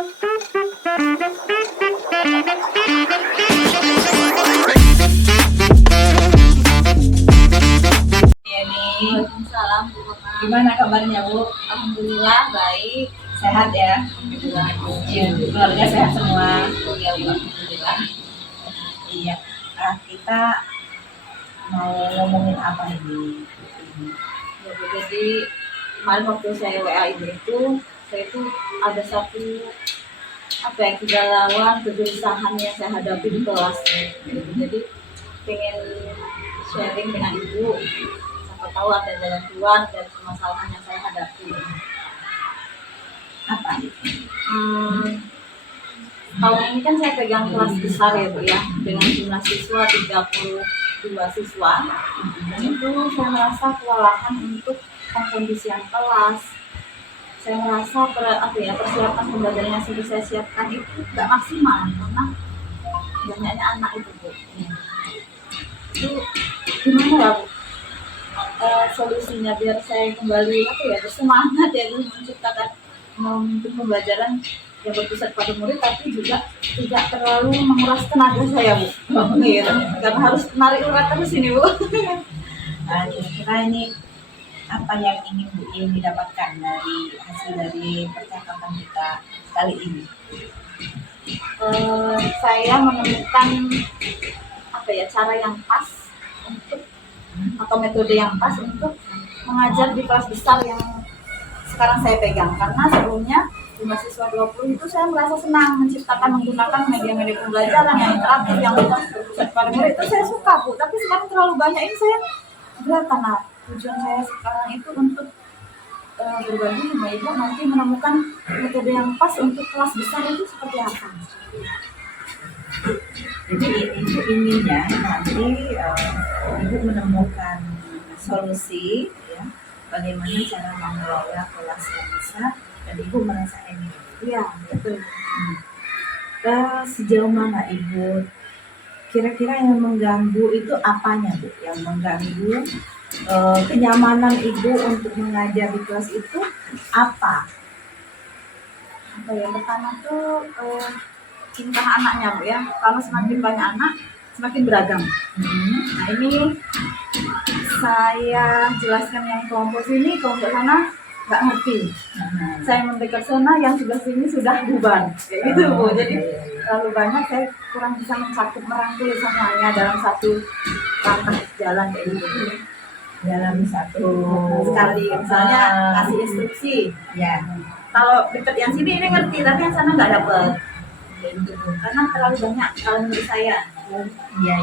Waalaikumsalam, Bu Mama. Gimana kabarnya, Bu? Alhamdulillah baik. Sehat ya? Alhamdulillah. Iya, keluarga sehat semua. Ya, Bu, alhamdulillah. Iya. Kita mau ngomongin apa ini? Ya, Bu, jadi kemarin waktu saya WA Ibu itu, saya itu ada satu kegalauan, kegelisahan yang saya hadapi di kelas. Jadi pengen sharing dengan Ibu, siapa tahu ada jalan keluar dari permasalahan yang saya hadapi. Apa? Tahun ini kan saya pegang kelas besar ya, Bu ya, dengan jumlah siswa 32 siswa. Itu saya merasa kewalahan untuk pengkondisian kelas. Saya merasa persiapan pembelajaran yang sudah saya siapkan itu nggak maksimal karena banyaknya anak itu, Bu. Itu gimana ya, Bu? Solusinya biar saya kembali bersemangat ya, menciptakan untuk pembelajaran yang berpusat pada murid tapi juga tidak terlalu menguras tenaga saya, Bu. Gitu. Karena harus menarik urat terus ini, Bu. Nah, kira-kira ini apa yang ingin Bu Iin didapatkan dari hasil dari percakapan kita kali ini? Saya menemukan cara yang pas untuk atau metode yang pas untuk mengajar di kelas besar yang sekarang saya pegang, karena sebelumnya di mahasiswa 20 itu saya merasa senang menciptakan menggunakan media-media pembelajaran yang interaktif yang berpusat pada murid itu saya suka, Bu, tapi sekarang terlalu banyak ini saya berat. Karena tujuan saya sekarang itu untuk berbagi sama Ibu nanti menemukan metode yang pas untuk kelas besar itu seperti apa. Jadi Ibu inginnya nanti Ibu menemukan solusi ya, bagaimana cara mengelola kelas yang besar dan Ibu merasa ini. Iya, betul. Sejauh mana Ibu kira-kira yang mengganggu itu apanya, Bu? Yang mengganggu kenyamanan Ibu untuk mengajar di kelas itu apa? Yang pertama tuh tingkah anaknya, Bu ya, karena semakin banyak anak semakin beragam. Nah, ini saya jelaskan yang kelompok sini, kelompok sana nggak ngerti. Saya memberikan sana yang sebelah sini sudah bubar, kayak gitu, Bu. Jadi terlalu banyak, saya kurang bisa mencakup merangkul semuanya dalam satu langkah jalan kayak gitu. Dalam satu Sekali, misalnya kasih instruksi. Ya. Kalau deket yang sini ini ngerti, tapi yang sana nggak dapet. Gitu, Bu. Karena terlalu banyak kalau menurut saya. Iya.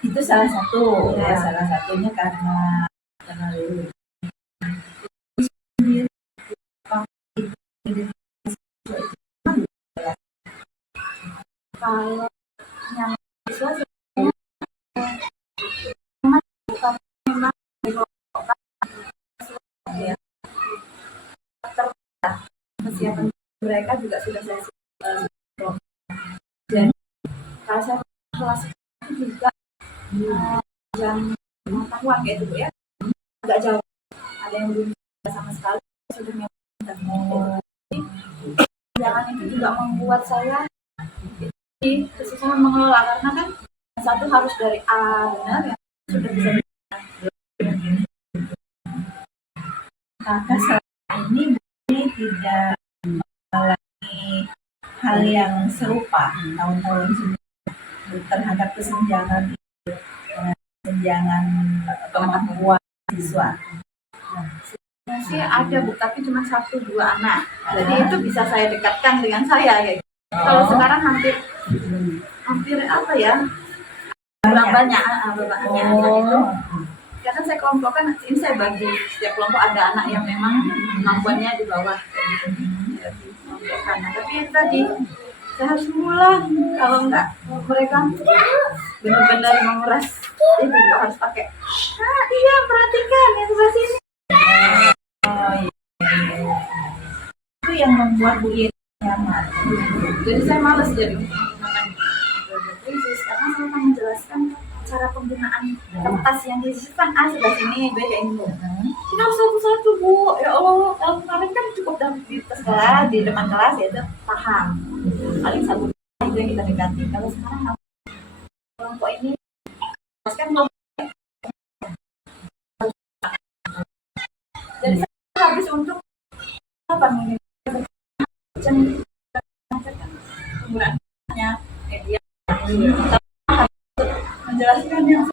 Itu salah satu, ya, salah satunya karena terlalu Kalau yang siswa memang persiapan mereka juga sudah saya siapkan. Dan kalau saya kelas itu juga jam pengetahuan kayak itu, Bu ya, agak jauh. Ada yang belum sama sekali sudah nyaman. Jangan itu juga membuat saya kesusahan mengelola, karena kan satu harus dari A benar yang sudah bisa. Kakak selama ini tidak mengalami hal yang serupa tahun-tahun sebelumnya terhadap kesenjangan kemampuan siswa. Masih ada, Bu, tapi cuma 1-2 anak. Jadi itu bisa saya dekatkan dengan saya kayak gitu. Kalau sekarang hampir banyak itu. Ya kan saya kelompokkan, ini saya bagi setiap kelompok ada anak yang memang kemampuannya di bawah kayak gitu. Nah, tapi itu tadi saya harus mulai, kalau enggak mereka benar-benar menguras itu, harus pakai perhatikan yang sebelah sini. Itu yang membuat Bu Iin nyaman. Jadi saya malas jadi krisis karena saya akan menjelaskan cara penggunaan kertas yang disisipkan A sebelah sini, B kayak ini. Kita harus satu kelas di depan kelas ya itu paham paling satu itu yang kita dekati. Kalau sekarang kelompok ini kan kelompok jadi saya habis untuk apa nih penggunaannya media menjelaskan yang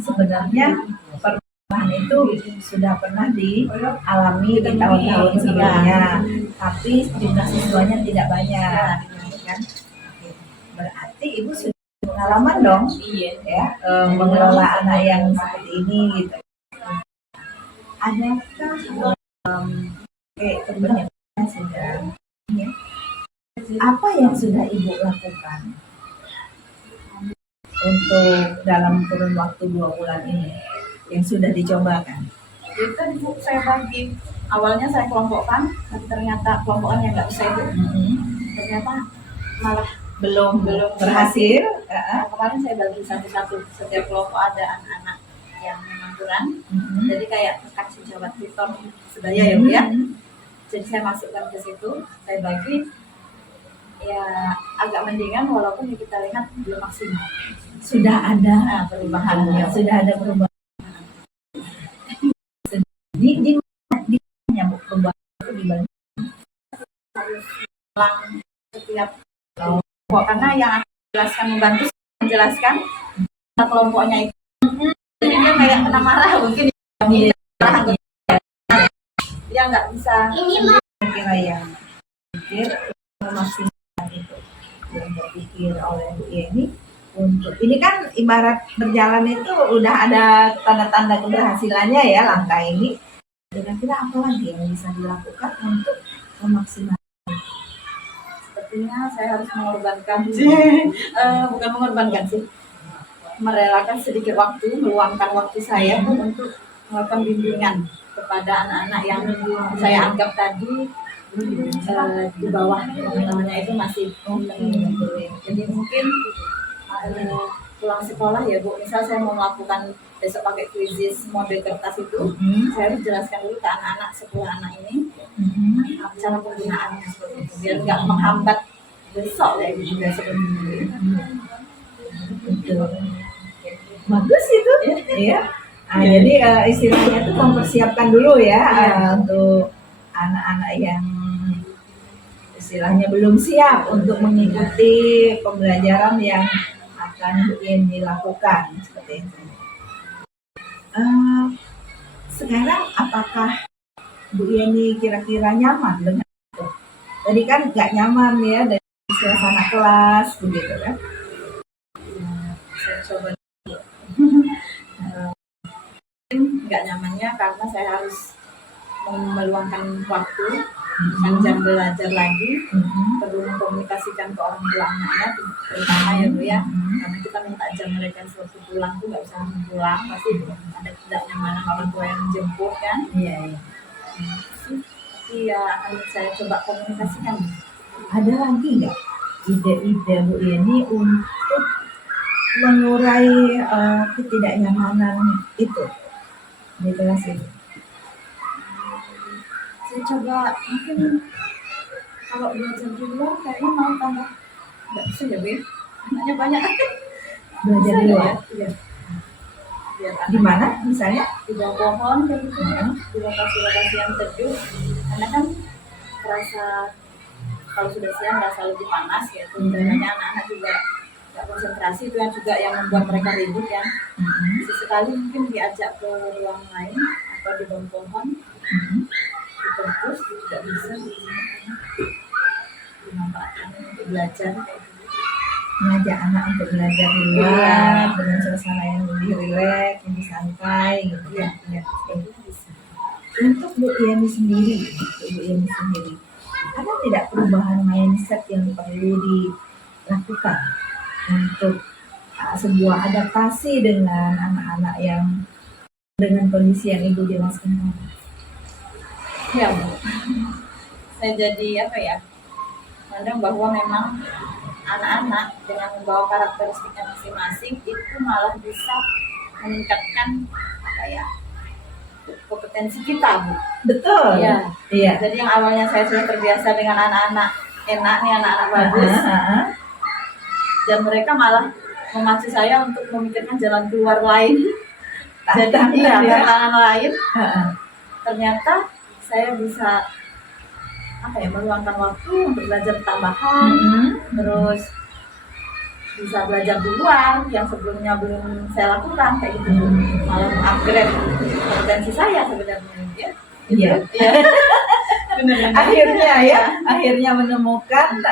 sebenarnya perubahan itu sudah pernah dialami di tahun-tahun sebelumnya, tapi jumlah siswanya tidak banyak, kan? Berarti ibu sudah pengalaman dong, ya, mengelola anak yang seperti ini, gitu. Adakah kebanyakan sudah, ya, apa yang sudah ibu lakukan untuk dalam kurun waktu 2 bulan ini yang sudah dicobakan? Itu saya bagi, awalnya saya kelompokkan, tapi ternyata kelompokan yang nggak bisa itu ternyata malah belum berhasil. Kemarin saya bagi satu-satu, setiap kelompok ada anak-anak yang memang kurang, jadi kayak kasih Jawa Triton Sebaya ya Bu ya. Jadi saya masukkan ke situ, saya bagi, ya agak mendingan walaupun kita lihat belum maksimal. Sudah ada perubahan, sudah ada perubahan. Di mana perubahan itu dibagi? Setiap kelompok, karena yang jelaskan membantu menjelaskan kelompoknya itu, jadi dia kayak kena marah mungkin dia nggak bisa. Kira yang pikir memaksimalkan itu yang berpikir oleh Bu Yeni untuk ini kan ibarat berjalan itu udah ada tanda-tanda keberhasilannya ya langkah ini. Kira-kira apa lagi yang bisa dilakukan untuk memaksimalkan? Sepertinya saya harus mengorbankan, bukan mengorbankan sih, merelakan sedikit waktu, meluangkan waktu saya untuk melakukan bimbingan kepada anak-anak yang saya anggap tadi di bawah namanya itu masih jadi mungkin pulang sekolah ya Bu, misal saya mau melakukan besok pakai kuisis mode kertas itu, saya harus jelaskan dulu ke anak-anak 10 anak ini cara penggunaannya seperti itu, biar nggak menghambat besok kayak gitu juga seperti itu. Bagus itu ya. Jadi istilahnya itu mempersiapkan dulu ya untuk anak-anak yang istilahnya belum siap untuk mengikuti pembelajaran yang akan ingin dilakukan seperti itu. Sekarang apakah Bu Yeni kira-kira nyaman dengan itu? Tadi kan nggak nyaman ya dari suasana kelas begitu kan? Saya coba nggak nyamannya karena saya harus meluangkan waktu dan jam belajar lagi, perlu mengkomunikasikan ke orang tua anaknya terutama ya Bu ya, karena kita minta jam mereka suatu pulang tuh nggak bisa langsung pulang, pasti ada tidak nyamanan orang tua yang menjemput kan. Tapi ya akan saya coba komunikasikan. Ada lagi nggak ide-ide Bu Yeni untuk mengurai ketidaknyamanan itu di kelas itu? Saya coba mungkin kalau belajar di luar kayaknya mau tambah nggak bisa ya Bu ya, anaknya banyak. Belajar di luar? Iya. Di mana misalnya? Di bawah pohon kayak gitu, di lokasi-lokasi yang teduh, karena kan terasa kalau sudah siang rasa lebih panas ya, sebenarnya anak-anak juga nggak konsentrasi, itu yang juga yang membuat mereka ribut ya. Sesekali mungkin diajak ke ruang lain atau di bawah pohon, di perpus juga bisa dimanfaatkan untuk belajar kayak gitu. Mengajak anak untuk belajar di luar dengan suasana yang lebih rileks, lebih santai gitu ya. Untuk Bu Yeni sendiri, ada tidak perubahan mindset yang perlu dilakukan untuk sebuah adaptasi dengan anak-anak yang dengan kondisi yang Ibu jelaskan? Ya Bu, saya jadi pandang bahwa memang anak-anak dengan membawa karakteristiknya masing-masing itu malah bisa meningkatkan apa ya, kompetensi kita, Bu. Betul. Iya. Iya. Jadi yang awalnya saya sudah terbiasa dengan anak-anak enak nih, anak-anak bagus, dan mereka malah memacu saya untuk memikirkan jalan keluar lain. Jadi tantangan lain. Ternyata saya bisa apa ya, meluangkan waktu untuk belajar tambahan, terus bisa belajar di luar yang sebelumnya belum saya lakukan kayak gitu, malah mengupgrade kompetensi saya sebenarnya ya. Iya. Akhirnya menemukan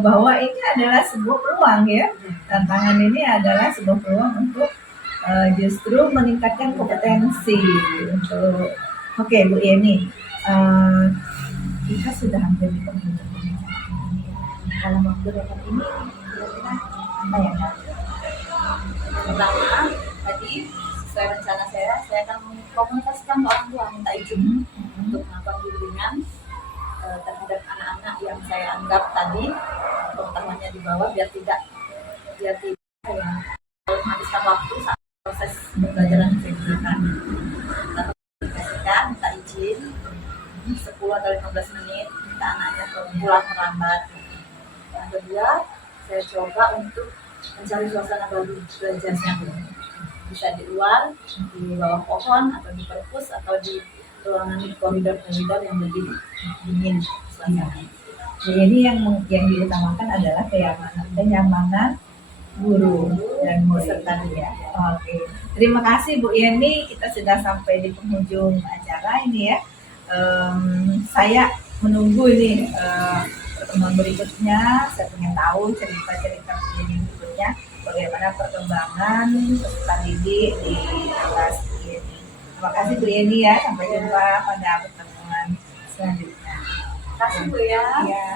bahwa ini adalah sebuah peluang ya. Tantangan ini adalah sebuah peluang untuk justru meningkatkan kompetensi untuk. Oke, Bu Yeni, kita sudah hampir di penghujung pembicaraan ini. Dalam waktu dekat ini kira-kira apa ya? Pertama, tadi sesuai rencana saya akan mengkomunikasikan ke orang tua, minta izin untuk melakukan bimbingan terhadap anak-anak yang saya anggap tadi pengetahuannya di bawah, biar tidak ya, menghabiskan waktu saat proses pembelajaran pendidikan. Kita komunikasikan, minta izin 10 atau 15 menit, kita anaknya pulang terlambat. Yang kedua, saya coba untuk mencari suasana baru belajarnya, bisa di luar, di bawah pohon, atau di perpus, atau di ruangan di koridor-koridor yang lebih dingin suasananya. Jadi yang diutamakan adalah kenyamanan guru dan murid ya. Oke. Terima kasih Bu Yeni, kita sudah sampai di penghujung acara ini ya. Saya menunggu ini pertemuan berikutnya. Saya ingin tahu cerita-cerita Bu Yeni berikutnya, bagaimana perkembangan peserta didik di kelas ini. Terima kasih Bu Yeni ya, sampai jumpa pada pertemuan selanjutnya. Terima kasih Bu ya. Ya.